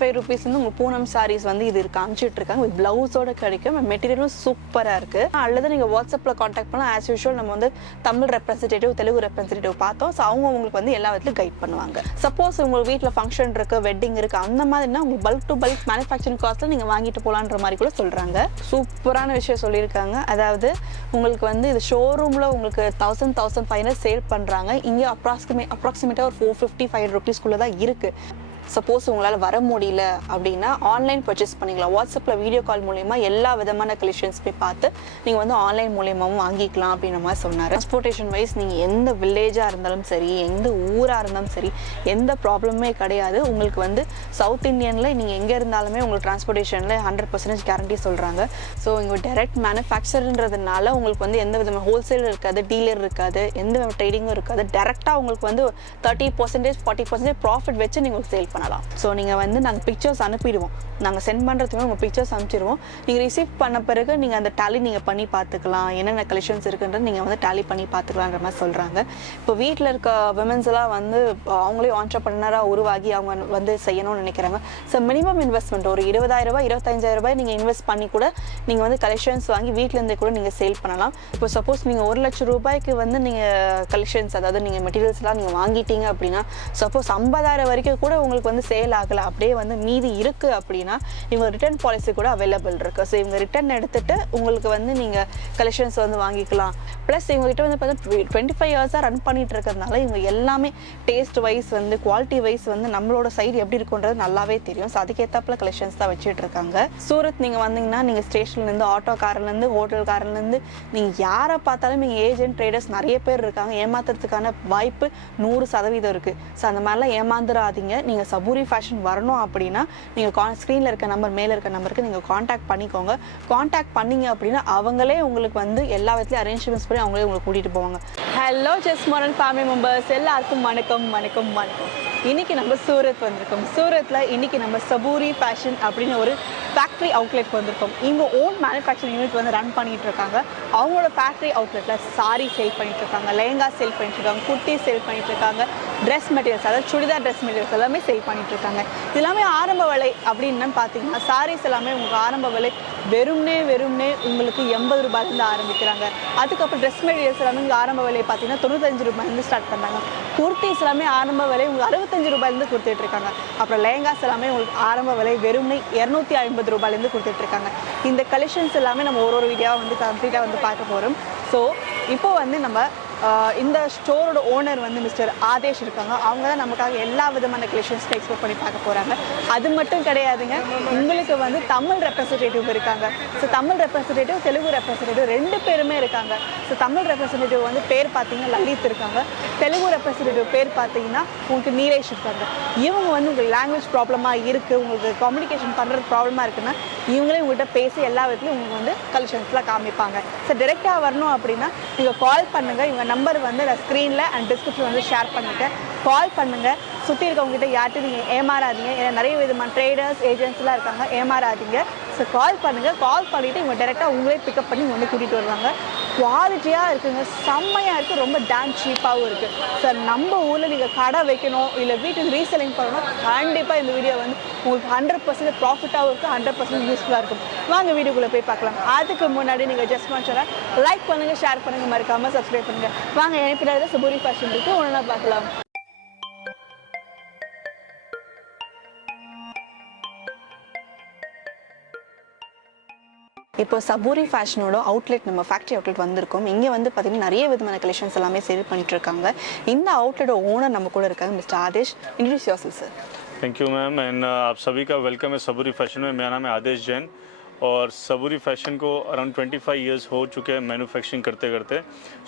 ₹25 வந்து உங்களுக்கு பூனம் சாரீஸ் வந்து இது காமிச்சிட்டு இருக்காங்க. வித் பிளவுஸோட கிடைக்கும். மெட்டீரியலும் சூப்பராக இருக்கு. அல்லது நீங்கள் வாட்ஸ்அப்பில் காண்டாக்ட் பண்ணால் ஆஸ் யூஷுவல் நம்ம வந்து தமிழ் ரெப்ரஸன்டேட்டிவ் தெலுங்கு ரெப்ரஸன்டேட்டிவ் பார்த்தோம். ஸோ அவங்க உங்களுக்கு வந்து எல்லா விதத்துலையும் கைட் பண்ணுவாங்க. சப்போஸ் உங்களுக்கு வீட்டில் ஃபங்க்ஷன் இருக்குது, வெட்டிங் இருக்குது, அந்த மாதிரினா உங்களுக்கு பல்க் டு பல்க் மேனுஃபேக்சரிங் காஸ்ட்டில் நீங்கள் வாங்கிட்டு போகலான்ற மாதிரி கூட சொல்கிறாங்க. சூப்பரான விஷயம் சொல்லியிருக்காங்க. அதாவது உங்களுக்கு வந்து இது ஷோரூமில் உங்களுக்கு 1500 சேல் பண்ணுறாங்க. இங்கே அப்ராக்சிமேட்டாக ஒரு ₹450-500 தான் இருக்குது. சப்போஸ் உங்களால் வர முடியல அப்படின்னா ஆன்லைன் பர்ச்சேஸ் பண்ணிக்கலாம். வாட்ஸ்அப்பில் வீடியோ கால் மூலயமா எல்லா விதமான கலெக்ஷன்ஸுமே பார்த்து நீங்கள் வந்து ஆன்லைன் மூலியமாகவும் வாங்கிக்கலாம் அப்படின்ற மாதிரி சொன்னார். டிரான்ஸ்போர்ட்டேஷன் வைஸ் நீங்கள் எந்த வில்லேஜாக இருந்தாலும் சரி, எந்த ஊராக இருந்தாலும் சரி, எந்த ப்ராப்ளமே கிடையாது. உங்களுக்கு வந்து சவுத் இந்தியனில் நீங்கள் எங்கே இருந்தாலுமே உங்களுக்கு டிரான்ஸ்போர்ட்டேஷனில் 100% கேரண்டி சொல்கிறாங்க. ஸோ இங்கே டைரக்ட் மேனுஃபேக்சர்ன்றதுனால உங்களுக்கு வந்து எந்த விதமான ஹோல்சேல் இருக்காது, டீலர் இருக்காது, எந்த ட்ரேடிங்கும் இருக்காது. டேரெக்டாக உங்களுக்கு வந்து 30%, 40% ப்ராஃபிட் வச்சு நீங்கள் சேல் பண்ணலாம். ஸோ நீங்கள் வந்து நாங்கள் பிக்சர்ஸ் அனுப்பிடுவோம். நாங்கள் சென்ட் பண்ணுறதுமே உங்கள் பிக்சர்ஸ் அனுப்பிச்சிடுவோம். நீங்கள் ரிசீவ் பண்ண பிறகு நீங்கள் அந்த டேலி நீங்கள் பண்ணி பார்த்துக்கலாம். என்னென்ன கலெக்ஷன்ஸ் இருக்குன்றது நீங்கள் வந்து டேலி பண்ணி பார்த்துக்கலான்ற மாதிரி சொல்கிறாங்க. இப்போ வீட்டில் இருக்க விமன்ஸ் எல்லாம் வந்து அவங்களே ஆண்டர்ப்ரனராக உருவாகி அவங்க வந்து செய்யணும்னு நினைக்கிறாங்க. ஸோ மினிமம் இன்வெஸ்ட்மெண்ட் ஒரு ₹20,000 ₹25,000 நீங்கள் இன்வெஸ்ட் பண்ணி கூட நீங்கள் வந்து கலெக்ஷன்ஸ் வாங்கி வீட்டிலேருந்தே கூட நீங்கள் சேல் பண்ணலாம். இப்போ சப்போஸ் நீங்கள் ₹1,00,000 வந்து நீங்கள் கலெக்ஷன்ஸ், அதாவது நீங்கள் மெட்டீரியல்ஸ்லாம் நீங்கள் வாங்கிட்டீங்க அப்படின்னா, சப்போஸ் 50,000 வரைக்கும் கூட உங்களுக்கு வந்து சேல் ஆகலை, அப்படியே வந்து மீதி இருக்குது அப்படின்னா இவங்க ரிட்டர்ன் பாலிசி கூட அவைலபிள் இருக்குது. ஸோ இவங்க ரிட்டர்ன் எடுத்துகிட்டு உங்களுக்கு வந்து நீங்கள் கலெக்ஷன்ஸ் வந்து வாங்கிக்கலாம். ப்ளஸ் இவங்ககிட்ட வந்து பார்த்தீங்கன்னா 25 இயர்ஸாக ரன் பண்ணிட்டு இருக்கிறதுனால இவங்க எல்லாமே டேஸ்ட் வைஸ் வந்து குவாலிட்டி வைஸ் வந்து நம்மளோட சைடு எப்படி இருக்குன்றது நல்லாவே தெரியும். ஸோ அதுக்கேற்றாப்புல கலெக்ஷன்ஸ் தான் வச்சுட்டு இருக்காங்க. சூரத் நீங்கள் வந்தீங்கன்னா நீங்கள் ஸ்டேஷன்லேருந்து, ஆட்டோக்காரர்லேருந்து, ஹோட்டல்காரர்லேருந்து நீங்கள் யாரை பார்த்தாலும் நீங்கள் ஏஜென்ட் ட்ரேடர்ஸ் நிறைய பேர் இருக்காங்க. ஏமாத்துறதுக்கான வாய்ப்பு 100% இருக்குது. ஸோ அந்த மாதிரிலாம் ஏமாந்துடாதீங்க. நீங்கள் சபூரி ஃபேஷன் வரணும் அப்படின்னா நீங்கள் ஸ்க்ரீனில் இருக்க நம்பர், மேலே இருக்க நம்பருக்கு நீங்கள் காண்டாக்ட் பண்ணிக்கோங்க. காண்டாக்ட் பண்ணிங்க அப்படின்னா அவங்களே உங்களுக்கு வந்து எல்லா விதத்துலையும் அரேஞ்ச்மெண்ட்ஸ் பண்ணி அவங்களே உங்களுக்கு கூட்டிகிட்டு போவாங்க. ஹலோ ஜஸ்மாரன் ஃபேமிலி மெம்பர்ஸ் எல்லாருக்கும் வணக்கம் வணக்கம் வணக்கம். இன்றைக்கி நம்ம சூரத் வந்திருக்கோம். சூரத்தில் இன்றைக்கி நம்ம சபூரி ஃபேஷன் அப்படின்னு ஒரு ஃபேக்ட்ரி அவுட்லெட் வந்திருக்கோம். இவங்க ஓன் மேனுஃபேக்சரிங் யூனிட் வந்து ரன் பண்ணிகிட்டு இருக்காங்க. அவங்களோட ஃபேக்ட்ரி அவுட்லெட்டில் சாரி சேல் பண்ணிகிட்டு இருக்காங்க, லெஹங்கா சேல் பண்ணிட்டு இருக்காங்க, குர்த்தி சேல் பண்ணிகிட்டு இருக்காங்க, ட்ரெஸ் மெட்டீரியல்ஸ், அதாவது சுடிதார் ட்ரெஸ் மெட்டீரியல்ஸ் எல்லாமே சேல் பண்ணிட்டு இருக்காங்க. இது எல்லாமே ஆரம்ப விலை அப்படின்னு பார்த்தீங்கன்னா சாரீஸ் எல்லாமே உங்களுக்கு ஆரம்ப விலை வெறும்னே உங்களுக்கு ₹80 ஆரம்பிக்கிறாங்க. அதுக்கப்புறம் ட்ரெஸ் மெட்டீரியல்ஸ் எல்லாமே உங்களுக்கு ஆரம்ப விலை பார்த்தீங்கன்னா ₹95 ஸ்டார்ட் பண்ணாங்க. குர்த்திஸ் எல்லாமே ஆரம்ப விலை உங்களுக்கு ₹65 கொடுத்துட்டு இருக்காங்க. அப்புறம் லெஹங்காஸ் எல்லாமே உங்களுக்கு ஆரம்ப விலை வெறும்னே ₹250 கொடுத்துட்டு இருக்காங்க. இந்த கலெக்ஷன்ஸ் எல்லாமே நம்ம ஒரு வீடியோவாக வந்து கம்ப்ளீட்டாக வந்து பார்க்க போகிறோம். ஸோ இப்போ வந்து நம்ம இந்த ஸ்டோரோட ஓனர் வந்து மிஸ்டர் ஆதேஷ் இருக்காங்க. அவங்க தான் நமக்காக எல்லா விதமான கலெக்ஷன்ஸ்க்கு எக்ஸ்போர்ட் பண்ணி பார்க்க போகிறாங்க. அது மட்டும் கிடையாதுங்க, உங்களுக்கு வந்து தமிழ் ரெப்ரஸன்டேட்டிவ் இருக்காங்க. So Tamil representative, Telugu representative 2 பேருமே இருக்காங்க. ஸோ தமிழ் ரெப்ரஸன்டேட்டிவ் வந்து பேர் பார்த்தீங்கன்னா லலித் இருக்காங்க. தெலுங்கு ரெப்ரஸன்டேட்டிவ் பேர் பார்த்தீங்கன்னா உங்களுக்கு நீரேஷ் இருக்காங்க. இவங்க வந்து உங்களுக்கு லாங்குவேஜ் ப்ராப்ளமாக இருக்குது, உங்களுக்கு கம்யூனிகேஷன் பண்ணுறது ப்ராப்ளமாக இருக்குன்னா இவங்களே உங்கள்கிட்ட பேசி எல்லா விதத்துலையும் உங்களுக்கு வந்து கலெக்ஷன்ஸ்லாம் காமிப்பாங்க. ஸோ டிரெக்டாக வரணும் அப்படின்னா நீங்கள் கால் பண்ணுங்கள். இவங்க நம்பர் வந்து நான் ஸ்க்ரீனில் அண்ட் டிஸ்கிரிப்ஷன் வந்து ஷேர் பண்ணிவிட்டேன். கால் பண்ணுங்கள். சுற்றி இருக்கவங்ககிட்ட யார்ட்டும் நீங்கள் ஏமாறாதீங்க. ஏன்னா நிறைய விதமான ட்ரேடர்ஸ், ஏஜென்ட்ஸ்லாம் இருக்காங்க, ஏமாறாதீங்க. ஸோ கால் பண்ணுங்கள். கால் பண்ணிவிட்டு இவங்க டேரெக்டாக உங்களே பிக்கப் பண்ணி வந்து கூட்டிகிட்டு வருவாங்க. குவாலிட்டியாக இருக்குங்க, செம்மையாக இருக்குது, ரொம்ப டான்ஸ் சீப்பாகவும் இருக்குது. ஸோ நம்ம ஊரில் நீங்கள் கடை வைக்கணும், இல்லை வீட்டுக்கு ரீசெல்லிங் பண்ணணும், கண்டிப்பாக இந்த வீடியோ வந்து உங்களுக்கு 100% ப்ராஃபிட்டாகவும் இருக்குது, 100% யூஸ்ஃபுல்லாக இருக்கும். வாங்க வீடியோக்குள்ளே போய் பார்க்கலாம். அதுக்கு முன்னாடி நீங்கள் ஜஸ்ட் சேனல் லைக் பண்ணுங்கள், ஷேர் பண்ணுங்கள், மறக்காமல் சப்ஸ்கிரைப் பண்ணுங்கள். வாங்க என் பின்னாடி சபூரி ஃபேஷன் இருக்குது, ஒன்றா பார்க்கலாம். இப்போ சபூரி ஃபேஷனோட அவுட்லெட், நம்ம ஃபேக்ட்ரி அவுட்லெட் வந்திருக்கோம். இங்கே வந்து பார்த்தீங்கன்னா நிறைய விதமான கலெக்ஷன்ஸ் எல்லாமே சேல் பண்ணிட்டு இருக்காங்க. இந்த அவுட்லெட்டோட ஓனர் நம்ம கூட இருக்காங்க, mister Adesh. Introduce yourself sir. Thank you ma'am and आप सभी का वेलकम है सबूरी फैशन में. मेरा नाम है आदेश जैन और सबूरी फैशन को अराउंड 25 इयर्स हो चुके हैं मैन्युफैक्चरिंग करते करते.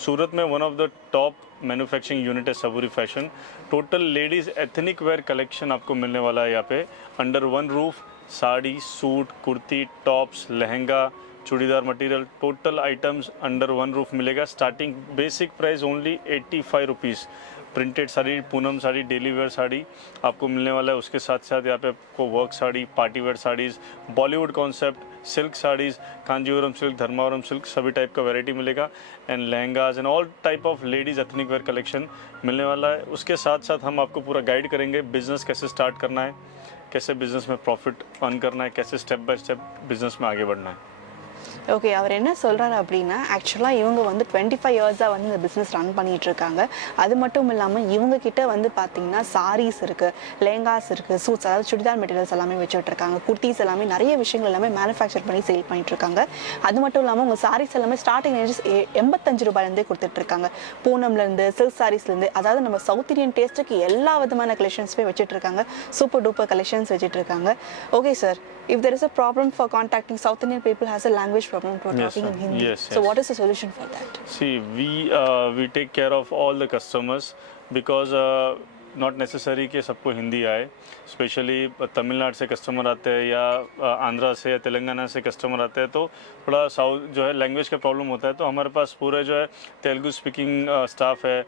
सूरत में one of the top manufacturing unit है Saburi fashion. Total ladies ethnic wear collection आपको मिलने वाला है यहाँ पे under one roof. Sari, suit, kurti, tops, lehenga, churidar material, total items under one roof मिलेगा. Starting basic price only ₹85. Printed sari, Poonam sari, daily wear sari आपको मिलने वाला है. उसके साथ साथ यहाँ पे आपको work sari, party wear saris, Bollywood concept, silk saris, Kanjivaram silk, Dharmavaram silk, सभी टाइप का वैरायटी मिलेगा. And lehengas and all type of ladies ethnic wear collection मिलने वाला है. उसके साथ साथ हम आपको पूरा गाइड करेंगे बिजनेस कैसे स्टार्ट करना है, कैसे बिजनेस में प्रॉफिट अर्न करना है, कैसे स्टेप बाय स्टेप बिजनेस में आगे बढ़ना है। ஓகே, அவர் என்ன சொல்கிறாரு அப்படின்னா, ஆக்சுவலாக இவங்க வந்து 25 இயர்ஸாக வந்து இந்த பிஸ்னஸ் ரன் பண்ணிகிட்டு இருக்காங்க. அது மட்டும் இல்லாமல் இவங்க கிட்ட வந்து பார்த்தீங்கன்னா சாரீஸ் இருக்குது, லேங்காஸ் இருக்குது, சூட்ஸ், அதாவது சுடிதார் மெட்டீரியல்ஸ் எல்லாமே வச்சுட்டு இருக்காங்க. குர்த்திஸ் எல்லாமே நிறைய விஷயங்கள் எல்லாமே மேனுஃபேக்சர் பண்ணி சேல் பண்ணிட்டு இருக்காங்க. அது மட்டும் இல்லாமல் உங்கள் சாரீஸ் எல்லாமே ஸ்டார்டிங் ரேஞ்சஸ் 85 ரூபாயிலேருந்தே கொடுத்துட்ருக்காங்க. பூனம்லேருந்து, சில்க் சாரீஸ்லேருந்து, அதாவது நம்ம சவுத் இந்தியன் டேஸ்ட்டுக்கு எல்லா விதமான கலெக்ஷன்ஸுமே வச்சுட்டு இருக்காங்க. சூப்பர் டூப்பர் கலெக்ஷன்ஸ் வச்சுட்டு இருக்காங்க. Okay sir, if there is a problem for contacting South Indian people has a language problem for Yes, talking in sir. Hindi. Yes, So yes. what is the solution for that? See, we take care of all the customers because not necessary कि सबको हिंदी आए. Specially Tamil Nadu से customer आते हैं या आंध्रा से या तेलंगाना से कस्टमर आते हैं, तो थोड़ा साउथ जो है लैंग्वेज का प्रॉब्लम होता है. तो हमारे पास पूरा जो है तेलुगु स्पीकिंग स्टाफ है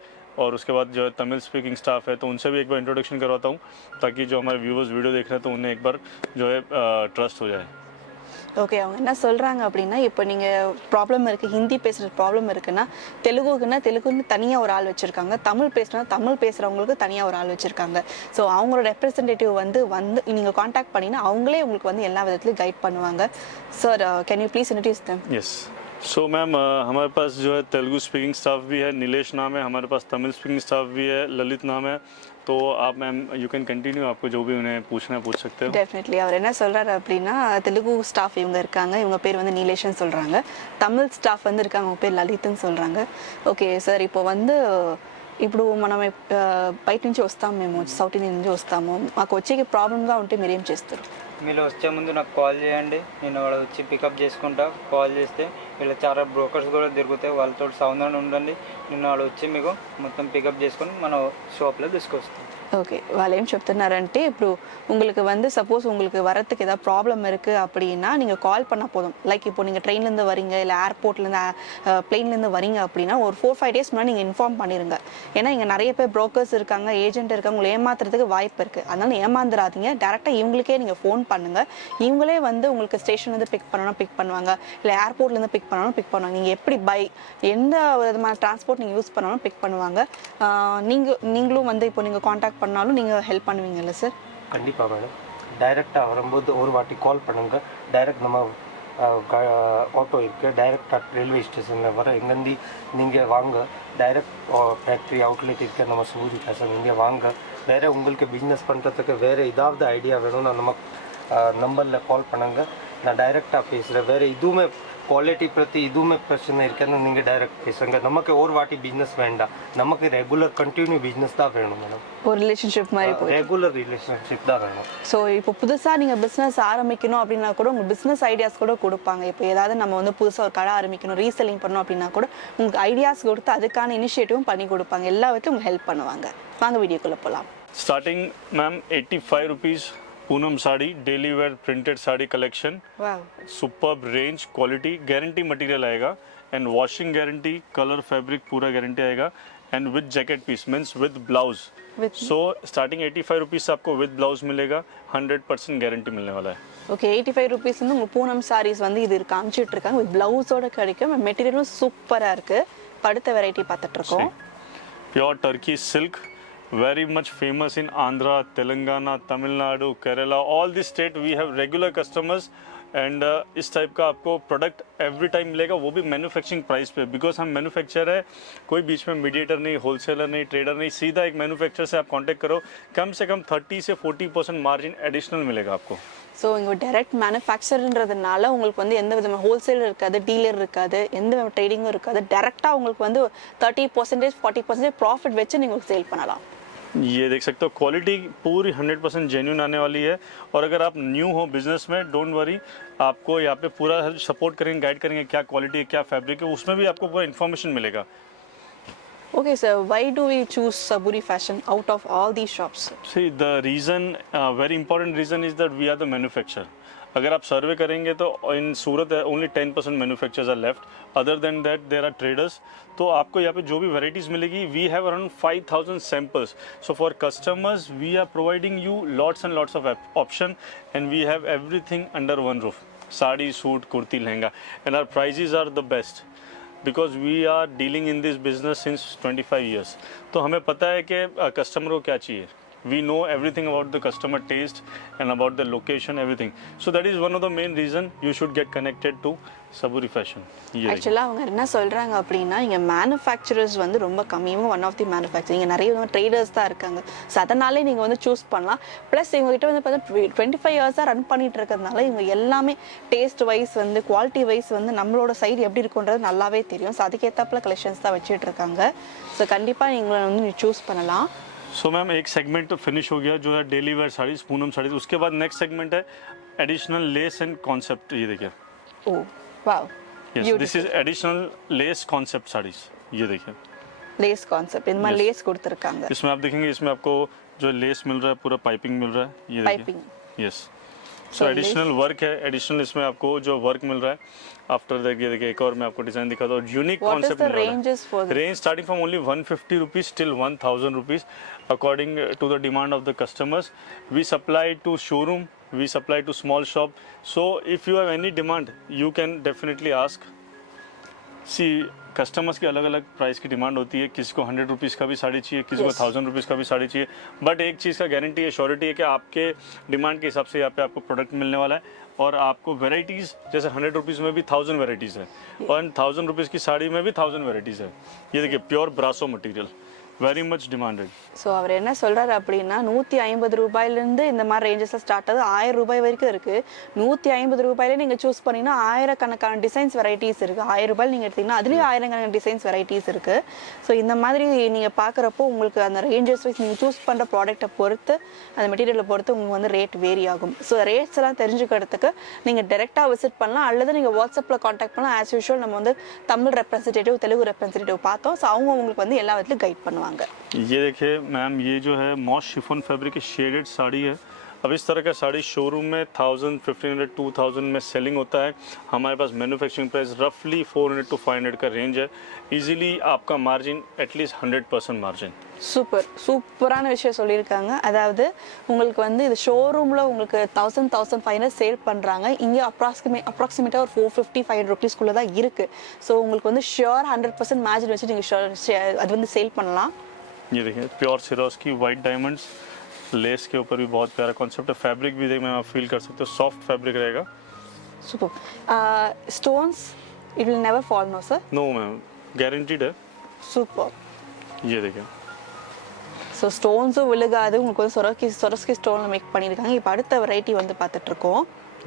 और उसके बाद जो है तमिल स्पीकिंग स्टाफ है, तो उनसे भी एक बार इंट्रोडक्शन करवाता हूँ ताकि जो हमारे व्यूवर्स वीडियो देख रहे हैं तो उन्हें एक बार जो है ट्रस्ट हो जाए. ஓகே, அவங்க என்ன சொல்கிறாங்க அப்படின்னா, இப்போ நீங்கள் ப்ராப்ளம் இருக்குது, ஹிந்தி பேசுகிற ப்ராப்ளம் இருக்குன்னா தெலுங்குன்னு தனியாக ஒரு ஆள் வச்சுருக்காங்க, தமிழ் பேசுகிறவங்களுக்கு தனியாக ஒரு ஆள் வச்சுருக்காங்க. ஸோ அவங்களோட ரெப்ரசன்டேட்டிவ் வந்து நீங்கள் காண்டாக்ட் பண்ணிங்கன்னா அவங்களே உங்களுக்கு வந்து எல்லா விதத்துலையும் கைட் பண்ணுவாங்க. Sir, can you please introduce them? Yes. So ma'am, हमारे पास जो है तेलुगु स्पीकिंग स्टाफ भी है, नीलेश नाम है. हमारे पास तमिल स्पीकिंग स्टाफ भी है, ललित नाम है. तो आप मैम यू कैन कंटिन्यू, आपको जो भी उन्हें पूछना है पूछ सकते हो. டெஃபினெட்லி. அவர் என்ன சொல்கிறாரு அப்படின்னா, தெலுங்கு ஸ்டாஃப் இவங்க இருக்காங்க, இவங்க பேர் வந்து நீலேஷ்னு சொல்கிறாங்க. தமிழ் స్టాఫ్ வந்து இருக்காங்க, அவங்க పేరు లలిత్ని சொல்கிறாங்க. ఓకే సార్, ఇప్పుడు మనం బయట నుంచి వస్తాము, మేము సౌత్ ఇండియన్ నుంచి వస్తాము, మాకు వచ్చే ప్రాబ్లంగా ఉంటే మీరు ఏం చేస్తారు? మీరు వచ్చే ముందు నాకు కాల్ చేయండి, నేను వాడు వచ్చి పికప్ చేసుకుంటా. కాల్ చేస్తే వీళ్ళ చాలా బ్రోకర్స్ కూడా దొరుకుతాయి, వాళ్ళతో సౌందర్యం ఉండండి. నేను వాడు వచ్చి మీకు మొత్తం పికప్ చేసుకొని మన షాప్లో తీసుకొస్తాం. ஓகே, వాళ్ళు ఏం చెప్తున్నారంటే, ఇప్పుడు உங்களுக்கு வந்து சப்போஸ் உங்களுக்கு வரத்துக்கு ஏதாவது ப்ராப்ளம் இருக்குது அப்படின்னா நீங்கள் கால் பண்ணால் போதும். லைக் இப்போ நீங்கள் ட்ரெயின்லேருந்து வரீங்க இல்லை ஏர்போர்ட்லேருந்து பிளெயின்லேருந்து வரீங்க அப்படின்னா ஒரு 4-5 டேஸ் முன்னாடி நீங்கள் இன்ஃபார்ம் பண்ணிடுங்க. ஏன்னா இங்கே நிறைய பேர் ப்ரோக்கர்ஸ் இருக்காங்க, ஏஜென்ட் இருக்காங்க, உங்களை ஏமாத்துறதுக்கு வாய்ப்பு இருக்குது. அதனால ஏமாந்துடாதீங்க, டேரெக்டாக இவங்களுக்கே நீங்கள் ஃபோன் பண்ணுங்கள். இவங்களே வந்து உங்களுக்கு ஸ்டேஷன்லேருந்து பிக் பண்ணணும் பிக் பண்ணுவாங்க, இல்லை ஏர்போர்ட்லேருந்து பிக் பண்ணணும் பிக் பண்ணுவாங்க. நீங்கள் எப்படி எந்த விதமான டிரான்ஸ்போர்ட் நீங்கள் யூஸ் பண்ணாலும் பிக் பண்ணுவாங்க. நீங்களும் வந்து இப்போ நீங்கள் காண்டாக்ட் பண்ணாலும் நீங்கள் ஹெல்ப் பண்ணுவீங்கல்ல சார்? கண்டிப்பாக மேடம். டைரெக்டாக வரும்போது ஒரு வாட்டி கால் பண்ணுங்க. டைரெக்ட் நம்ம ஆட்டோ இருக்குது, டைரெக்டாக ரயில்வே ஸ்டேஷனில் வர எங்கேருந்து நீங்கள் வாங்க. டைரெக்ட் ஃபேக்ட்ரி அவுட்லெட் இருக்க நம்ம சபூரி ஃபேஷன் இங்கே வாங்க. வேறு உங்களுக்கு பிஸ்னஸ் பண்ணுறதுக்கு வேறு ஏதாவது ஐடியா வேணும்னா நம்ம நம்பரில் கால் பண்ணுங்க, நான் டைரெக்டாக பேசுகிறேன். வேறு இதுவுமே क्वालिटी प्रति इदुमे प्रश्न इरुक्कुनु नींगे डायरेक्ट पेसुंगा. नमक्कु और वाटी बिजनेस वेंडा, नमक्कु रेगुलर कंटिन्यू बिजनेस दा वेणुम मैडम. ஒரு ரிலேஷன்ஷிப் மாதிரி போய் ரெகுலர் ரிலேஷன்ஷிப் தான் வேணும். ஸோ இப்போ புதுசாக நீங்கள் பிஸ்னஸ் ஆரம்பிக்கணும் அப்படின்னா கூட உங்கள் பிஸ்னஸ் ஐடியாஸ் கூட கொடுப்பாங்க. இப்போ ஏதாவது நம்ம வந்து புதுசாக ஒரு கடை ஆரம்பிக்கணும், ரீசெல்லிங் பண்ணணும் அப்படின்னா கூட உங்களுக்கு ஐடியாஸ் கொடுத்து அதுக்கான இனிஷியேட்டிவும் பண்ணி கொடுப்பாங்க. எல்லா விதத்தையும் உங்களுக்கு ஹெல்ப் பண்ணுவாங்க. வாங்க வீடியோக்குள்ளே போகலாம். Starting ma'am 85 rupees Poonam sari, daily wear printed sari collection. Wow, superb range, quality, guarantee material आएगा and washing guarantee, colour fabric पूरा गारंटी आएगा and with jacket piece means with blouse. So starting 85 rupees से आपको विद ब्लाउज मिलेगा, 100% guarantee मिलने वाला है. Okay, 85 rupees வந்து உங்கள் பூனம் சாரீஸ் வந்து இது காமிச்சிட்டு இருக்காங்க. வித் பிளவுஸோட கிடைக்கும். மெட்டீரியலும் சூப்பராக இருக்குது. அடுத்த வெரைட்டி பார்த்துட்ருக்கோம். Pure Turkey silk, very much famous in Andhra, Telangana, Tamil Nadu, Kerala, all these state we have regular customers and इस टाइप का आपको प्रोडक्ट एवरी टाइम मिलेगा, वो भी मैन्युफैक्चरिंग प्राइस पे, बिकॉज हम मैन्युफैक्चर है, कोई बीच में मीडिएटर नहीं, होलसेलर नहीं, ट्रेडर नहीं, सीधा एक मैन्युफैक्चर से आप कांटेक्ट करो, कम से कम 30 से 40% मार्जिन एडिशनल मिलेगा आपको. ஸோ இங்கே டைரக்ட் மேனுஃபேக்சர்ன்றதுனால உங்களுக்கு வந்து எந்த விதமான ஹோல்சேல் இருக்காது, டீலர் இருக்காது, எந்த ட்ரேடிங்கும் இருக்காது. டேரெக்டாக உங்களுக்கு வந்து 30%, 40% ப்ராஃபிட் வச்சு நீங்கள் சேல் பண்ணலாம். ये देख सकते हो, क्वालिटी पूरी 100% जेन्युइन आने वाली है. और अगर आप न्यू हो बिजनेस में, डोंट वरी, आपको यहाँ पे पूरा सपोर्ट करेंगे, गाइड करेंगे, क्या क्वालिटी है, क्या फैब्रिक है, उसमें भी आपको पूरा इन्फॉर्मेशन मिलेगा. Okay, sir, why do we choose Saburi Fashion out of all these shops? See, the reason, very important reason is that we are the manufacturer. अगर आप सर्वे करेंगे तो in Surat only 10% manufacturers are left, other than that there are traders. तो आपको यहाँ पे जो भी वेराइटीज़ मिलेगी, we have around 5000 samples. So for customers we are providing you lots and lots of option and we have everything under one roof. Sari, suit, kurti, lehenga, and our prices are the best because we are dealing in this business since 25 years. तो हमें पता है कि customer को क्या चाहिए. We know everything about the customer taste and about the location, everything. So that is one of the main reason you should get connected to Saburi Fashion. ये देखिए। ஆக்சுவலாக அவங்க என்ன சொல்கிறாங்க அப்படின்னா இங்கே மேனுஃபேக்சரர்ஸ் வந்து ரொம்ப கம்மியும் ஒன் ஆஃப் தி மேனுஃபேக்சரிங் இங்கே நிறைய வந்து ட்ரேடர்ஸ் தான் இருக்காங்க. ஸோ அதனாலே நீங்கள் வந்து சூஸ் பண்ணலாம். ப்ளஸ் இவங்ககிட்ட வந்து பார்த்தா 25 இயர்ஸாக ரன் பண்ணிட்டு இருக்கிறதுனால இவங்க எல்லாமே டேஸ்ட் வைஸ் வந்து குவாலிட்டி வைஸ் வந்து நம்மளோட சைடு எப்படி இருக்குன்றது நல்லாவே தெரியும். ஸோ அதுக்கேற்றாப்புல கலெக்ஷன்ஸ் தான் வச்சுட்டு இருக்காங்க. ஸோ கண்டிப்பாக நீங்களை வந்து நீ சூஸ் பண்ணலாம். सो मैम एक सेगमेंट तो फिनिश हो गया जो है डेली वेयर साड़ीज पूनम साड़ीज. उसके बाद नेक्स्ट सेगमेंट है एडिशनल लेस एंड कॉन्सेप्ट. ये देखिए ஓ wow yes this is additional less concept saris. ये देखिए லேஸ் கான்செப்ட் இந்த மாதிரி லேஸ் கொடுத்துருக்காங்க. इसमें आप देखेंगे इसमें आपको जो लेस मिल रहा है पूरा पाइपिंग मिल रहा है. ये Piping. देखिए यस. सो एडिशनल वर्क है. एडिशनल इसमें आपको जो वर्क मिल रहा है आफ्टर दैट ये देखिए एक और मैं आपको डिजाइन दिखाता हूँ. Unique What is concept the ranges for this? Range starting from only 150 rupees till 1000 rupees according to the demand of the customers. We supply to showroom, we supply to small shop. So if you have any demand you can definitely ask. See customers की अलग अलग price की demand होती है. किसी को 100 rupees का भी साड़ी चाहिए, किसी को 1000 रुपीज़ का भी साड़ी चाहिए. बट एक चीज़ का गारंटी है, श्योरिटी है कि आपके डिमांड के हिसाब से यहाँ पे आपको प्रोडक्ट मिलने वाला है. और आपको वेराइटीज़ जैसे 100 रुपीज़ में भी 1000 वेराइटीज़ है और 1000 रुपीज़ की साड़ी में भी 1000 वेराइटीज़ है. ये देखिए pure brasso material, very much demanded. So அவர் என்ன சொல்கிறாரு அப்படின்னா 150 ரூபாயிலேருந்து இந்த மாதிரி ரேஞ்சஸில் ஸ்டார்ட் ஆகுது. 1000 ரூபாய் வரைக்கும் இருக்குது. 150 ரூபாயிலே நீங்கள் சூஸ் பண்ணிங்கன்னா ஆயிரக்கணக்கான டிசைன்ஸ் வெரைட்டிஸ் இருக்குது. 1000 ரூபாயில் நீங்கள் எடுத்திங்கன்னா அதுலேயும் ஆயிரக்கணக்கான டிசைன்ஸ் வெரைட்டிஸ் இருக்குது. ஸோ இந்த மாதிரி நீங்கள் பார்க்குறப்போ உங்களுக்கு அந்த ரேஞ்சஸ் வைஸ் நீங்கள் சூஸ் பண்ணுற ப்ராடக்ட்டை பொறுத்து அந்த மெட்டீரியலை பொறுத்து உங்களுக்கு வந்து ரேட் வேரி ஆகும். ஸோ ரேட்ஸ் எல்லாம் தெரிஞ்சுக்கிறதுக்கு நீங்கள் டேரெக்டாக விசிட் பண்ணலாம் அல்லது நீங்கள் வாட்ஸ்அப்பில் காண்டாக்ட் பண்ணலாம். ஆஸ் யூஷுவல் நம்ம வந்து தமிழ் ரெப்ரசன்டேட்டிவ் தெலுங்கு ரெப்ரசன்டேட்டிவ் பார்த்தோம். ஸோ அவங்க உங்களுக்கு வந்து எல்லா விதத்துலையும் கைட் பண்ணுவாங்க. ये देखिए मैम ये जो है मॉस शिफॉन फैब्रिक की शेडेड साड़ी है. अब इस तरह का साड़ी शोरूम में 1000, 1500, 2000 में सेलिंग होता है. हमारे पास मैन्युफैक्चरिंग प्राइस रफली 400 to 500 का रेंज है. इजीली आपका मार्जिन एटलीस्ट 100% मार्जिन. சூப்பரான விஷயம் சொல்லியிருக்காங்க. அதாவது உங்களுக்கு வந்து இது ஷோரூமில் உங்களுக்கு 1500 சேல் பண்ணுறாங்க. இங்கே அப்ராக்சிமேட்டாக ஒரு 450-500 ருபீஸ்க்குள்ளே தான் இருக்குது. ஸோ உங்களுக்கு வந்து ஷியோர் 100% மார்ஜின் வச்சு நீங்கள் அது வந்து சேல் பண்ணலாம். ये देखिए pure Swarovski white diamonds less के ऊपर भी बहुत प्यारा कॉन्सेप्ट है. फैब्रिक भी देखिए आप फील कर सकते हो, सॉफ्ट फैब्रिक रहेगा. Super. Stones it will never fall no sir? No ma'am guaranteed है. சூப்பர். ये देखिए ஸோ ஸ்டோன்ஸும் விழுகாது. உங்களுக்கு வந்து சொரஸ்கி ஸ்டோனில் மேக் பண்ணியிருக்காங்க. இப்போ அடுத்த வெரைட்டி வந்து பார்த்துட்ருக்கோம்.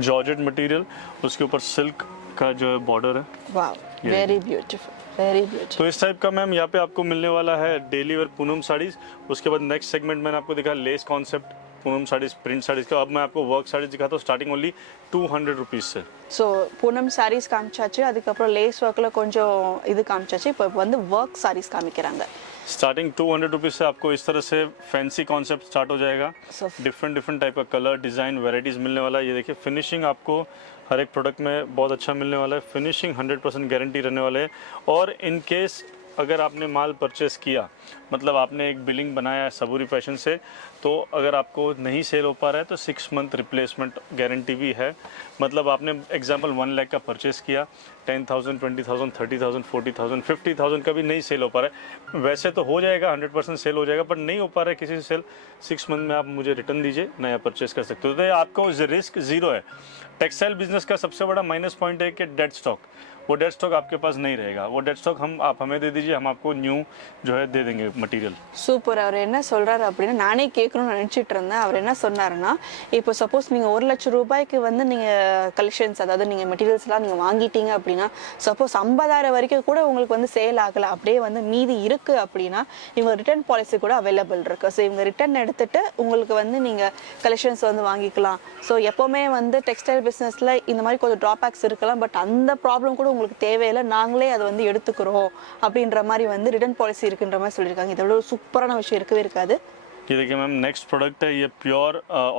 जॉर्जेट मटेरियल, उसके ऊपर सिल्क का जो है बॉर्डर है. वाव वेरी ब्यूटीफुल, वेरी ब्यूटीफुल. तो इस टाइप का मैम यहाँ पे आपको मिलने वाला है डेली वेयर पूनम साड़ीज. उसके बाद नेक्स्ट सेगमेंट मैंने आपको दिखा less concept Poonam saris, print saris का. अब मैं आपको वर्क साड़ीज दिखाता हूँ स्टार्टिंग ओनली 200 रुपीज़ से. ஸோ பூனம் சாரீஸ் காமிச்சாச்சு. அதுக்கப்புறம் லேஸ் ஒர்க்கில் கொஞ்சம் இது காமிச்சாச்சு. இப்போ வந்து ஒர்க் சாரீஸ் காமிக்கிறாங்க. स्टार्टिंग 200 रुपीज़ से आपको इस तरह से फैंसी कॉन्सेप्ट स्टार्ट हो जाएगा. डिफरेंट टाइप का कलर डिज़ाइन वेराइटीज़ मिलने वाला है. ये देखिए फिनिशिंग आपको हर एक प्रोडक्ट में बहुत अच्छा मिलने वाला है. फिनिशिंग 100% गारंटी रहने वाले है. और इन केस अगर आपने माल परचेस किया, मतलब आपने एक बिलिंग बनाया है सबूरी फैशन से, तो अगर आपको नहीं सेल हो पा रहा है तो 6 मंथ रिप्लेसमेंट गारंटी भी है. मतलब आपने एग्जांपल 1 लाख का परचेस किया, 10,000, 20,000, 30,000, 40,000, 50,000 का भी नहीं सेल हो पा रहा है. वैसे तो हो जाएगा 100% सेल हो जाएगा, पर नहीं हो पा रहा है किसी से सेल, 6 मंथ में आप मुझे रिटर्न दीजिए, नया परचेस कर सकते हो. तो आपको रिस्क ज़ीरो है. टेक्सटाइल बिजनेस का सबसे बड़ा माइनस पॉइंट है कि डेड स्टॉक. वो डेड स्टॉक आपके पास नहीं रहेगा. वो डेड स्टॉक आप हमें दे दीजिए, हम आपको न्यू जो है दे देंगे मटेरियल. சூப்பர். அவர் என்ன சொல்கிறாரு அப்படின்னா நானே கேட்கணும்னு நினச்சிட்டு இருந்தேன். அவர் என்ன சொன்னாருன்னா இப்போ சப்போஸ் நீங்கள் 1 லட்சம் ரூபாய்க்கு வந்து நீங்கள் கலெக்ஷன்ஸ் அதாவது நீங்கள் மெட்டீரியல்ஸ்லாம் நீங்கள் வாங்கிட்டீங்க அப்படின்னா சப்போஸ் 50,000 வரைக்கும் கூட உங்களுக்கு வந்து சேல் ஆகலை, அப்படியே வந்து மீதி இருக்குது அப்படின்னா இவங்க ரிட்டர்ன் பாலிசி கூட அவைலபிள் இருக்குது. ஸோ இவங்க ரிட்டர்ன் எடுத்துகிட்டு உங்களுக்கு வந்து நீங்கள் கலெக்ஷன்ஸ் வந்து வாங்கிக்கலாம். ஸோ எப்போவுமே வந்து டெக்ஸ்டைல் பிஸ்னஸில் இந்த மாதிரி கொஞ்சம் ட்ராபேக்ஸ் இருக்கலாம். பட் அந்த ப்ராப்ளம் கூட உங்களுக்கு தேவையில்லை, நாங்களே அதை வந்து எடுத்துக்கிறோம் அப்படின்ற மாதிரி வந்து ரிட்டர்ன் பாலிசி இருக்குன்ற மாதிரி சொல்லியிருக்காங்க. இதோட ஒரு சூப்பரான விஷயம் இருக்கவே இருக்காது. ये देखिए मैम नेक्स्ट प्रोडक्ट है ये प्योर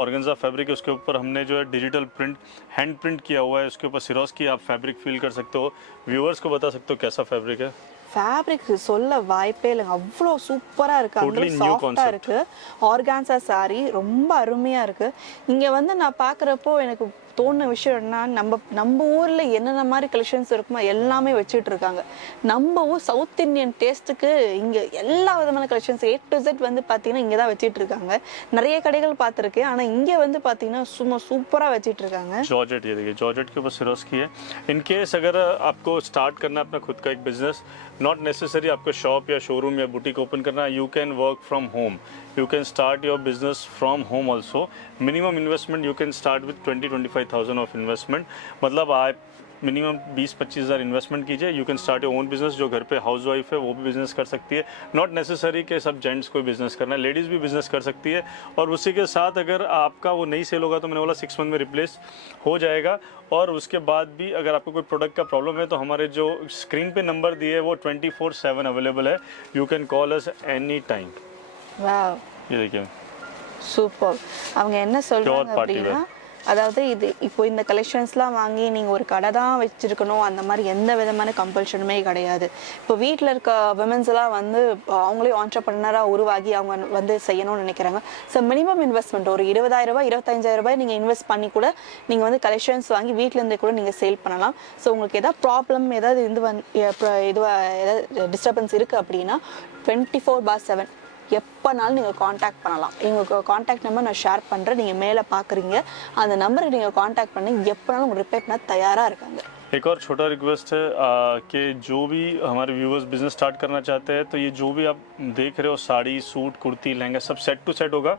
ऑर्गेन्जा फैब्रिक. उसके ऊपर हमने जो है डिजिटल प्रिंट हैंड प्रिंट किया हुआ है. उसके ऊपर सिरोस्की आप फैब्रिक फील कर सकते हो. व्यूअर्स को बता सकते हो कैसा फैब्रिक है. ஃபேப்ரிக் சொல்ல வாய்ப்பே இல்லைங்க. அவ்வளோ சூப்பராக இருக்குது, அவ்வளோ சாஃப்டாக இருக்குது. ஆர்கான்சா சாரீ ரொம்ப அருமையாக இருக்குது. இங்கே வந்து நான் பார்க்குறப்போ எனக்கு தோணுன விஷயம் என்ன, நம்ம ஊர்ல என்னென்ன மாதிரி கலெக்ஷன்ஸ் இருக்குமோ எல்லாமே வச்சுட்டு இருக்காங்க. நம்ம ஊர் சவுத் இந்தியன் டேஸ்ட்டுக்கு இங்க எல்லா விதமான கலெக்ஷன்ஸ் A to Z வந்து பாத்தீங்கன்னா இங்க தான் வச்சிட்டு இருக்காங்க. நிறைய கடைகள் பார்த்திருக்கேன், ஆனா இங்க வந்து பாத்தீங்கன்னா சும்மா சூப்பரா வச்சிட்டு இருக்காங்க. जॉर्जेट, ये देखिए जॉर्जेट के ऊपर सिरोस्की है. इन केस अगर आपको स्टार्ट करना है अपना खुद का एक बिजनेस, नॉट नेसेसरी आपको शॉप या शोरूम या बुटीक ओपन करना है, you can work from home, you can start your business from home also. Minimum investment you can start with 20-25,000 of investment. मतलब आप मिनिमम 20-25 हज़ार इन्वेस्टमेंट कीजिए, you can start your own business. जो घर पे house wife है वो भी बिजनेस कर सकती है. नॉट नेसेसरी कि सब जेंट्स को बिजनेस करना है, लेडीज़ भी बिजनेस कर सकती है. और उसी के साथ अगर आपका वो नहीं सेल होगा तो मैंने बोला 6 मंथ में रिप्लेस हो जाएगा. और उसके बाद भी अगर आपको कोई प्रोडक्ट का प्रॉब्लम है तो हमारे जो स्क्रीन पे नंबर दिए है वो 24/7 अवेलेबल है. You can call us any time. Wow, ये देखिए சூப்பர். அவங்க என்ன சொல்றாங்க party அப்படின்னா, அதாவது இது இப்போ இந்த கலெக்ஷன்ஸ்லாம் வாங்கி நீங்கள் ஒரு கடை தான் வச்சுருக்கணும் அந்த மாதிரி எந்த விதமான கம்பல்ஷனுமே கிடையாது. இப்போ வீட்டில் இருக்க விமென்ஸ் எல்லாம் வந்து அவங்களே ஆண்டர்ப்ரனராக உருவாகி அவங்க வந்து செய்யணும்னு நினைக்கிறாங்க. ஸோ மினிமம் இன்வெஸ்ட்மெண்ட் ஒரு 20,000 ரூபாய் 25,000 ரூபாய் நீங்கள் இன்வெஸ்ட் பண்ணி கூட நீங்கள் வந்து கலெக்ஷன்ஸ் வாங்கி வீட்டிலேருந்தே கூட நீங்கள் சேல் பண்ணலாம். ஸோ உங்களுக்கு ஏதாவது ப்ராப்ளம் ஏதாவது ஏதாவது டிஸ்டர்பன்ஸ் இருக்குது அப்படின்னா 24/7 எப்போனாலும் நீங்கள் காண்டாக்ட் பண்ணலாம். எங்களுக்கு காண்டாக்ட் நம்பர் நான் ஷேர் பண்ணுறேன், நீங்கள் மேலே பார்க்குறீங்க, அந்த நம்பருக்கு நீங்கள் காண்டாக்ட் பண்ணி எப்போனாலும் உங்களுக்கு ரிப்பேர் பண்ண தயாராக இருக்காங்க. एक और छोटा रिक्वेस्ट है कि जो भी हमारे व्यूवर्स बिजनेस स्टार्ट करना चाहते हैं तो ये जो भी आप देख रहे हो साड़ी, सूट, कुर्ती, लहंगा सब सेट टू सेट होगा.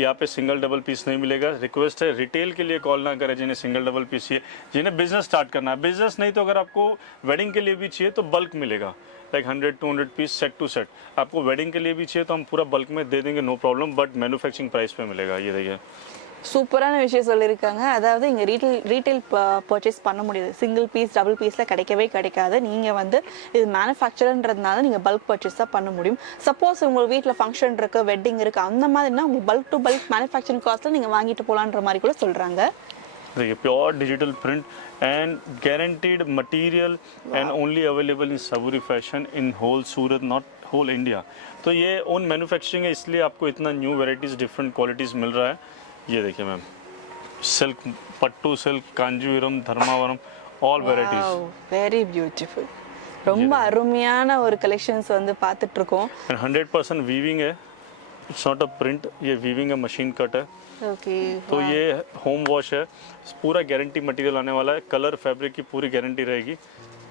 यहाँ पे सिंगल डबल पीस नहीं मिलेगा. रिक्वेस्ट है रिटेल के लिए कॉल ना करें जिन्हें सिंगल डबल पीस चाहिए. जिन्हें बिजनेस स्टार्ट करना है, बिजनेस नहीं तो अगर आपको वेडिंग के लिए भी चाहिए तो बल्क मिलेगा, like 100-200 piece set to set. आपको वेडिंग के लिए भी चाहिए तो हम पूरा बल्क में दे देंगे, no problem, but manufacturing price पे मिलेगा. ये देखिए சூப்பரான விஷயம் சொல்லியிருக்காங்க. அதாவது இங்கே ரீட்டைல் பர்ச்சேஸ் பண்ண முடியாது, சிங்கிள் பீஸ் டபுள் பீஸில் கிடைக்காது. நீங்கள் வந்து இது மேனுஃபேக்சர்ன்றதுனால நீங்கள் பல்க் பர்ச்சேஸ் தான் பண்ண முடியும். சப்போஸ் உங்கள் வீட்டில் ஃபங்க்ஷன் இருக்குது, வெட்டிங் இருக்குது, அந்த மாதிரினா உங்களுக்கு பல்க் டு பல்க் மேனுஃபேக்சரிங் காஸ்ட்டில் நீங்கள் வாங்கிட்டு போகலான்ற மாதிரி கூட சொல்கிறாங்க. देखिए pure digital print and guaranteed material and only available in Saburi fashion in whole Surat, not whole India. तो ये ओन मैन्युफैक्चरिंग है, इसलिए आपको इतना न्यू वेराइटीज़ डिफरेंट क्वालिटीज़ मिल रहा है. ये देखिए ma'am, silk, pattu silk, Kanjeevaram, Dharmavaram, all varieties. Very beautiful. ரொம்ப அருமையான ஒரு கலெக்ஷன்ஸ் வந்து பார்த்துட்டு இருக்கோம். एंड 100% वीविंग है, इट्स नॉट अ प्रिंट, ये वीविंग है, मशीन कट है. ஓகே, तो ये होम वॉश है, पूरा गारंटी मटेरियल आने वाला है, कलर फैब्रिक की पूरी गारंटी रहेगी.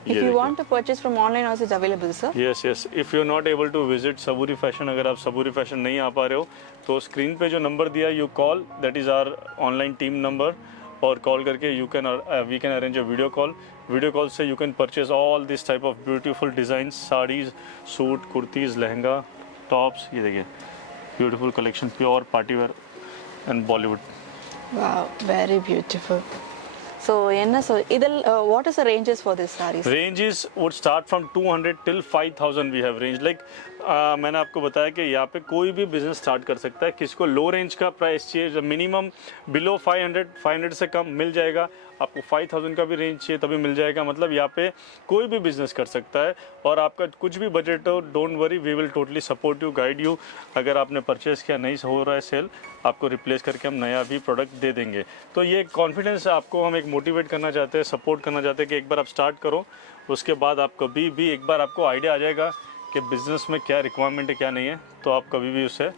if you want to purchase from online also it's available sir. Yes if you are not able to visit Saburi fashion, अगर आप सबूरी फैशन नहीं आ पा रहे हो तो स्क्रीन पे जो नंबर दिया you call, that is our online team number. और कॉल करके we can arrange a video call. Video call से you can purchase all this type of beautiful design, sarees, suit, kurtis, lehenga, tops. ये देखिए beautiful collection, pure party wear and Bollywood. Wow, very beautiful. So என்ன இதில் what is the ranges for this sarees? Ranges would start from 200 till 5,000 we have range. Like मैंने आपको बताया कि यहाँ पे कोई भी बिजनेस स्टार्ट कर सकता है. किसको लो रेंज का प्राइस चाहिए, मिनिमम बिलो 500 से कम मिल जाएगा. आपको 5,000 का भी रेंज चाहिए तभी मिल जाएगा. मतलब यहाँ पे कोई भी बिजनेस कर सकता है. और आपका कुछ भी बजट हो, don't worry, we will totally support you, guide you. अगर आपने परचेस किया नहीं हो रहा है सेल, आपको रिप्लेस करके हम नया भी प्रोडक्ट दे देंगे. तो ये कॉन्फिडेंस आपको हम एक मोटिवेट करना चाहते हैं, सपोर्ट करना चाहते हैं कि एक बार आप स्टार्ट करो, उसके बाद आप कभी भी एक बार आपको आइडिया आ जाएगा कि बिज़नेस में क्या रिक्वायरमेंट है क्या नहीं है, तो आप कभी भी उसे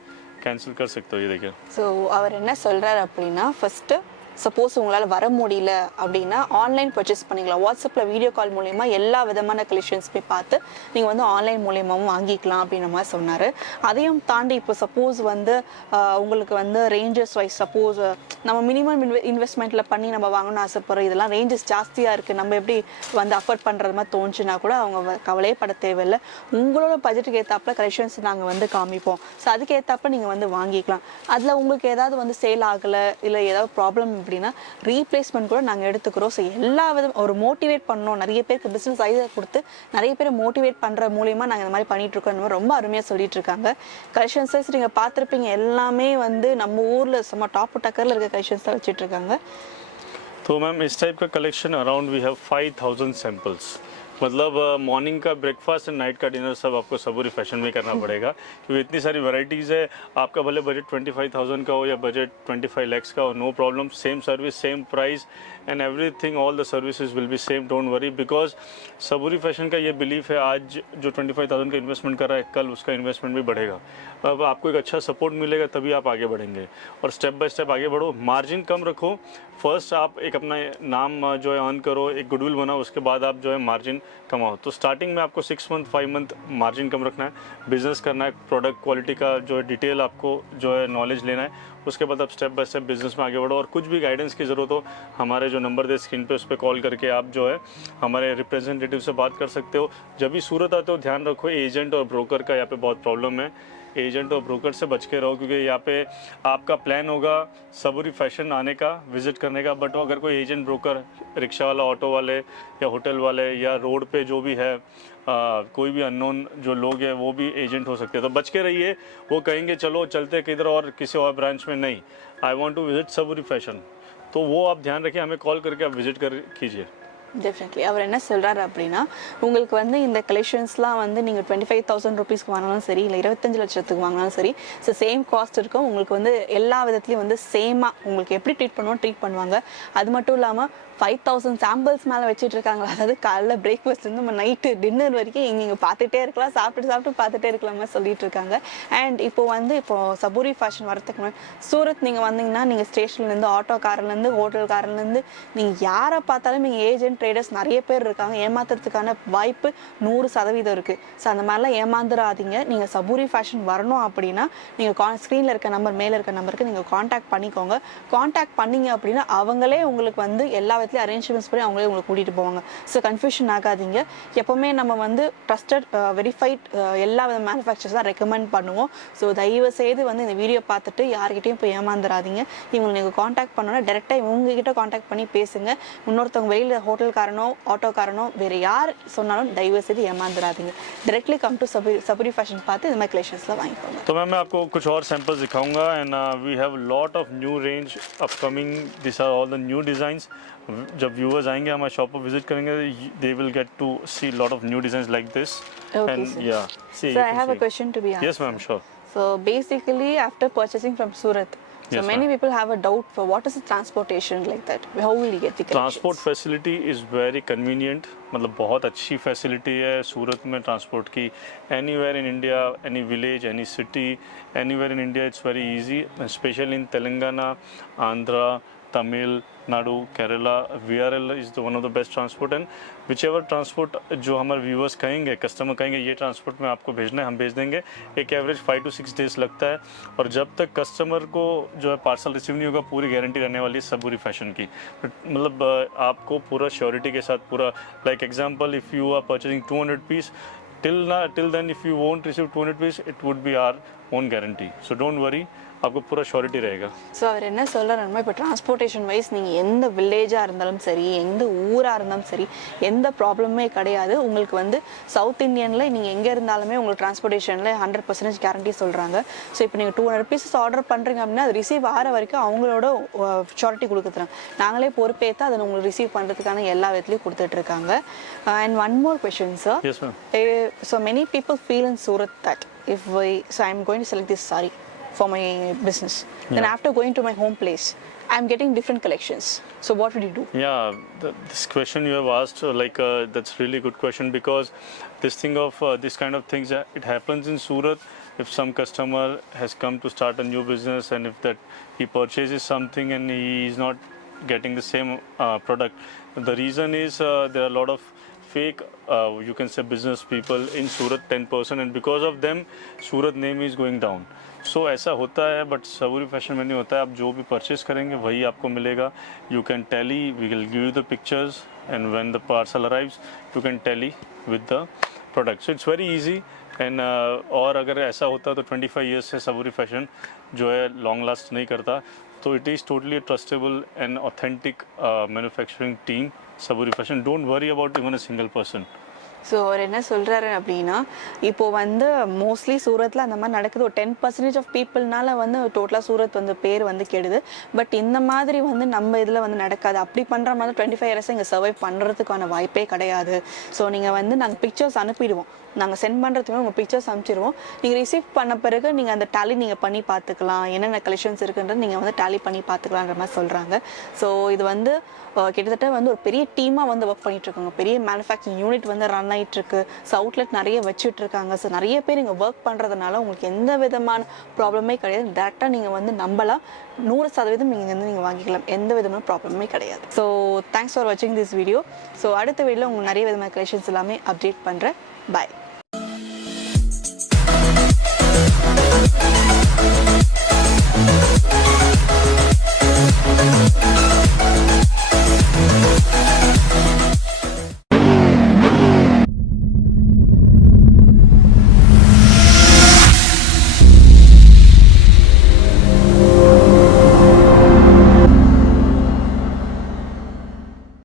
कैंसिल कर सकते हो. ये देखिए ஸோ அவர் என்ன சொல்கிறார் அப்படின்னா, ஃபஸ்ட்டு சப்போஸ் உங்களால் வர முடியல அப்படின்னா ஆன்லைன் பர்ச்சேஸ் பண்ணிக்கலாம். வாட்ஸ்அப்பில் வீடியோ கால் மூலயமா எல்லா விதமான கலெக்ஷன்ஸுமே பார்த்து நீங்கள் வந்து ஆன்லைன் மூலியமாகவும் வாங்கிக்கலாம் அப்படின்ற மாதிரி சொன்னார். அதையும் தாண்டி இப்போ சப்போஸ் வந்து உங்களுக்கு வந்து ரேஞ்சஸ் வைஸ் சப்போஸ் நம்ம மினிமம் இன்வெஸ்ட்மெண்ட்டில் பண்ணி நம்ம வாங்கணும்னு ஆசைப்படுறோம், இதெல்லாம் ரேஞ்சஸ் ஜாஸ்தியாக இருக்குது, நம்ம எப்படி வந்து அஃபோர்ட் பண்ணுறது மாதிரி தோணுச்சுன்னா கூட அவங்க கவலையே பட தேவையில்லை. உங்களோட பட்ஜெட்டுக்கு ஏற்றாப்புல கலெக்ஷன்ஸ் நாங்கள் வந்து காமிப்போம். ஸோ அதுக்கு ஏற்றாப்புல நீங்கள் வந்து வாங்கிக்கலாம். அதில் உங்களுக்கு ஏதாவது வந்து சேல் ஆகலை இல்லை ஏதாவது ப்ராப்ளம் அப்படின்னா ரீப்ளேஸ்மெண்ட் கூட நாங்கள் எடுத்துக்கிறோம். ஸோ எல்லா விதம் ஒரு மோட்டிவேட் பண்ணோம், நிறைய பேருக்கு பிஸ்னஸ் ஐடியா கொடுத்து நிறைய பேரை மோட்டிவேட் பண்ணுற மூலியமா நாங்கள் இந்த மாதிரி பண்ணிட்டு இருக்கோம். இந்த மாதிரி ரொம்ப அருமையாக சொல்லிட்டு இருக்காங்க. கலெக்ஷன்ஸ் நீங்கள் பார்த்துருப்பீங்க, எல்லாமே வந்து நம்ம ஊரில் சும்மா டாப் டக்கரில் இருக்க कलेक्शंस தான் வச்சிட்டு இருக்காங்க. तो मैम इस टाइप का collection around we have 5,000 samples. मतलब मॉर्निंग का ब्रेकफास्ट एंड नाइट का डिनर सब आपको सबूरी फैशन में करना पड़ेगा, क्योंकि इतनी सारी वैरायटीज़ है। आपका भले बजट 25,000 का हो या बजट 25 lakhs का हो, no problem, same service, same price and everything, all the services will be same, don't worry. Because Saburi fashion का ये बिलीफ है, आज जो 25,000 का इन्वेस्टमेंट कर रहा है, कल उसका इन्वेस्टमेंट भी बढ़ेगा। अब आपको एक अच्छा सपोर्ट मिलेगा, तभी आप आगे बढ़ेंगे, और स्टेप बाय स्टेप आगे बढ़ो। मार्जिन कम रखो, फर्स्ट आप एक अपना नाम जो है अर्न करो, एक गुडविल बनाओ, उसके बाद आप जो है मार्जिन कमाओ। तो स्टार्टिंग में आपको 6 मंथ 5 मंथ मार्जिन कम रखना है, बिजनेस करना है, प्रोडक्ट क्वालिटी का जो है डिटेल आपको जो है नॉलेज लेना है, उसके बाद आप स्टेप बाय स्टेप बिजनेस में आगे बढ़ो। और कुछ भी गाइडेंस की ज़रूरत हो, हमारे जो नंबर दे स्क्रीन पे, उस पर कॉल करके आप जो है हमारे रिप्रेजेंटेटिव से बात कर सकते हो। जब भी सूरत आते हो, ध्यान रखो एजेंट और ब्रोकर का यहाँ पे बहुत प्रॉब्लम है, एजेंट और ब्रोकर से बच के रहो, क्योंकि यहाँ पे आपका प्लान होगा सबूरी फैशन आने का, विजिट करने का, बट अगर कोई एजेंट ब्रोकर, रिक्शा वाला, ऑटो वाले या होटल वाले या रोड पे जो भी है, कोई भी अननोन जो लोग हैं वो भी एजेंट हो सकते हैं, तो बच के रहिए। वो कहेंगे चलो चलते किधर और किसी और ब्रांच में, नहीं, I want to visit Saburi fashion, तो वो आप ध्यान रखिए, हमें कॉल करके आप विजिट कर कीजिए। டெஃபினெட்லி அவர் என்ன சொல்கிறாரு அப்படின்னா, உங்களுக்கு வந்து இந்த கலெக்ஷன்ஸ்லாம் வந்து நீங்கள் 25,000 ருபீஸ்க்கு வாங்கினாலும் சரி, இல்லை 25 லட்சத்துக்கு வாங்கினாலும் சரி, ஸோ சேம் காஸ்ட் இருக்கும். உங்களுக்கு வந்து எல்லா விதத்துலையும் வந்து சேமாக உங்களுக்கு எப்படி ட்ரீட் பண்ணுவோம் ட்ரீட் பண்ணுவாங்க. அது மட்டும் இல்லாமல் 5,000 சாம்பிள்ஸ் மேலே வச்சுட்டு இருக்காங்களா, அதாவது காலைல பிரேக்ஃபாஸ்ட்லேருந்து நம்ம நைட்டு டின்னர் வரைக்கும் இங்கே பார்த்துட்டே இருக்கலாம், சாப்பிட்டு பார்த்துட்டே இருக்கலாமா சொல்லிட்டு இருக்காங்க. அண்ட் இப்போ சபூரி ஃபேஷன் வரத்துக்கு முன்னாடி சூரத் நீங்கள் வந்தீங்கன்னா, நீங்கள் ஸ்டேஷன்லேருந்து, ஆட்டோக்காரர்லேருந்து, ஹோட்டல்காரர்லேருந்து, நீங்கள் யாரை பார்த்தாலும் நீங்கள் ஏஜென்ட் ட்ரேடர்ஸ் நிறைய பேர் இருக்காங்க. ஏமாத்துறதுக்கான வாய்ப்பு 100% இருக்குது. ஸோ அந்த மாதிரிலாம் ஏமாந்துடாதீங்க. நீங்கள் சபூரி ஃபேஷன் வரணும் அப்படின்னா நீங்கள் ஸ்க்ரீனில் இருக்க நம்பர், மேலே இருக்க நம்பருக்கு நீங்கள் காண்டாக்ட் பண்ணிக்கோங்க. காண்டாக்ட் பண்ணிங்க அப்படின்னா அவங்களே உங்களுக்கு வந்து எல்லா விதத்துலையும் அரேஞ்ச்மெண்ட்ஸ் பண்ணி அவங்களே உங்களுக்கு கூட்டிகிட்டு போவாங்க. ஸோ கன்ஃபியூஷன் ஆகாதீங்க. எப்போவுமே நம்ம வந்து ட்ரஸ்டட் வெரிஃபைட் எல்லா வித மேனுஃபேக்சர்ஸ் தான் ரெக்கமெண்ட் பண்ணுவோம். ஸோ தயவு செய்து வந்து இந்த வீடியோ பார்த்துட்டு யார்கிட்டையும் போய் ஏமாந்துடாதீங்க. இவங்களை நீங்கள் காண்டாக்ட் பண்ணோன்னா டேரெக்டாக இவங்ககிட்ட காண்டாக்ட் பண்ணி பேசுங்க. இன்னொருத்தவங்க வெளியில் ஹோட்டல்காரனோ ஆட்டோக்காரனோ வேறு யார் சொன்னாலும் தயவு செய்து ஏமாந்துடாதீங்க. Directly come to Saburi fashion பார்த்து இந்த மாதிரி கலெக்ஷன்ஸ்லாம் வாங்கிக்கோங்க. तो मैम मैं आपको कुछ और सैंपल्स दिखाऊंगा, and we have lot of new range upcoming, this are all the new designs. जब व्यूअर्स आएंगे हमारे शॉप पर विजिट करेंगे, they will get to see lot of new designs like this. Okay, and sir. या सी, So I have a question to be asked. Yes ma'am, sure. So basically after purchasing from Surat, so Yes, many ma'am. people have a doubt for what is the transportation like that. How will you get the collections? Transport facility is very convenient, मतलब बहुत अच्छी facility है सूरत में transport की। Anywhere in India, any village, any city, anywhere in India it's very easy, specially in Telangana, Andhra, Tamil Nadu, Kerala, VRL is one of the best transport. And which ever transport जो हमारे viewers कहेंगे, customer कहेंगे ये ट्रांसपोर्ट में आपको भेजना है, हम भेज देंगे। एक एवरेज 5 to 6 डेज लगता है, और जब तक कस्टमर को जो है पार्सल रिसीव नहीं होगा, पूरी गारंटी रहने वाली है सबूरी फैशन की। मतलब आपको पूरा श्योरिटी के साथ, पूरा like example, if you are purchasing 200 piece, till then if you won't receive 200 piece, it would be our own guarantee, so don't worry, आपको पूरा श्योरिटी रहेगा। ஸோ அவர் என்ன சொல்கிறாருன்னா, இப்போ டிரான்ஸ்போர்ட்டேஷன் வைஸ் நீங்கள் எந்த வில்லேஜாக இருந்தாலும் சரி, எந்த ஊராக இருந்தாலும் சரி, எந்த ப்ராப்ளமே கிடையாது. உங்களுக்கு வந்து சவுத் இந்தியனில் நீங்கள் எங்கே இருந்தாலுமே உங்களுக்கு டிரான்ஸ்போர்ட்டேஷனில் 100% கேரண்டி சொல்கிறாங்க. ஸோ இப்போ நீங்கள் 200 பீசஸ் ஆர்டர் பண்ணுறீங்க அப்படின்னா, அது ரிசீவ் ஆகிற வரைக்கும் அவங்களோட ஷூரிட்டி கொடுக்குறாங்க. நாங்களே பொறுப்பேற்று அதை உங்களுக்கு ரிசீவ் பண்ணுறதுக்கான எல்லா விதத்துலையும் கொடுத்துட்ருக்காங்க. And one more question sir. Yes ma'am. So many people feel in Surat that so I'm going to select this sari for my business, then after going to my home place I'm getting different collections, so what would you do? Yeah, this question you have asked, that's really good question, because this thing of this kind of things, it happens in Surat. If some customer has come to start a new business, and if that he purchases something and he is not getting the same product, the reason is there are a lot of fake you can say business people in Surat, 10%, and because of them Surat name is going down. So ऐसा होता है, but Saburi fashion में नहीं होता है। आप जो भी परचेस करेंगे वही आपको मिलेगा। You can tally, we will give you the pictures, and when the parcel arrives you can tally with the product, so it's very easy. And और अगर ऐसा होता तो 25 ईयर्स से सबूरी फैशन जो है लॉन्ग लास्ट नहीं करता। तो it is totally trustable and authentic manufacturing team Saburi fashion, don't worry about even a single person. So அவர் என்ன சொல்கிறாரு அப்படின்னா இப்போது வந்து மோஸ்ட்லி சூரத்தில் அந்த மாதிரி நடக்குது. ஒரு 10% ஆஃப் பீப்புள்னால வந்து டோட்டலாக சூரத் வந்து பேர் வந்து கெடுது. பட் இந்த மாதிரி வந்து நம்ம இதில் வந்து நடக்காது. அப்படி பண்ணுற மாதிரி 25 இயர்ஸை இங்கே சர்வை பண்ணுறதுக்கான வாய்ப்பே கிடையாது. ஸோ நீங்கள் வந்து நாங்கள் பிக்சர்ஸ் அனுப்பிடுவோம், நாங்கள் சென்ட் பண்ணுறதுக்கு உங்கள் பிக்சர்ஸ் அனுப்பிச்சிடுவோம். நீங்கள் ரிசீவ் பண்ண பிறகு நீங்கள் அந்த டேலி நீங்கள் பண்ணி பார்த்துக்கலாம், என்னென்ன கலெக்ஷன்ஸ் இருக்குன்றது நீங்கள் வந்து டேலி பண்ணி பார்த்துக்கலான்ற மாதிரி சொல்கிறாங்க. ஸோ இது வந்து கிட்டத்தட்ட வந்து ஒரு பெரிய டீமாக வந்து ஒர்க் பண்ணிகிட்ருக்காங்க. பெரிய மேனுஃபேக்சரிங் யூனிட் வந்து ரன் ஆகிட்டுருக்கு. ஸோ அவுட்லெட் நிறைய வச்சுட்ருக்காங்க. ஸோ நிறைய பேர் இங்கே ஒர்க் பண்ணுறதுனால உங்களுக்கு எந்த விதமான ப்ராப்ளமே கிடையாது. டேரெக்டாக நீங்கள் வந்து நம்பலாம், 100% நீங்கள் வந்து நீங்கள் வாங்கிக்கலாம், எந்த விதமான ப்ராப்ளமே கிடையாது. ஸோ தேங்க்ஸ் ஃபார் வாட்சிங் திஸ் வீடியோ. ஸோ அடுத்த வீடியோவில் உங்களுக்கு நிறைய விதமான கலெக்ஷன்ஸ் எல்லாமே அப்டேட் பண்ணுறேன். பாய். We'll be right back.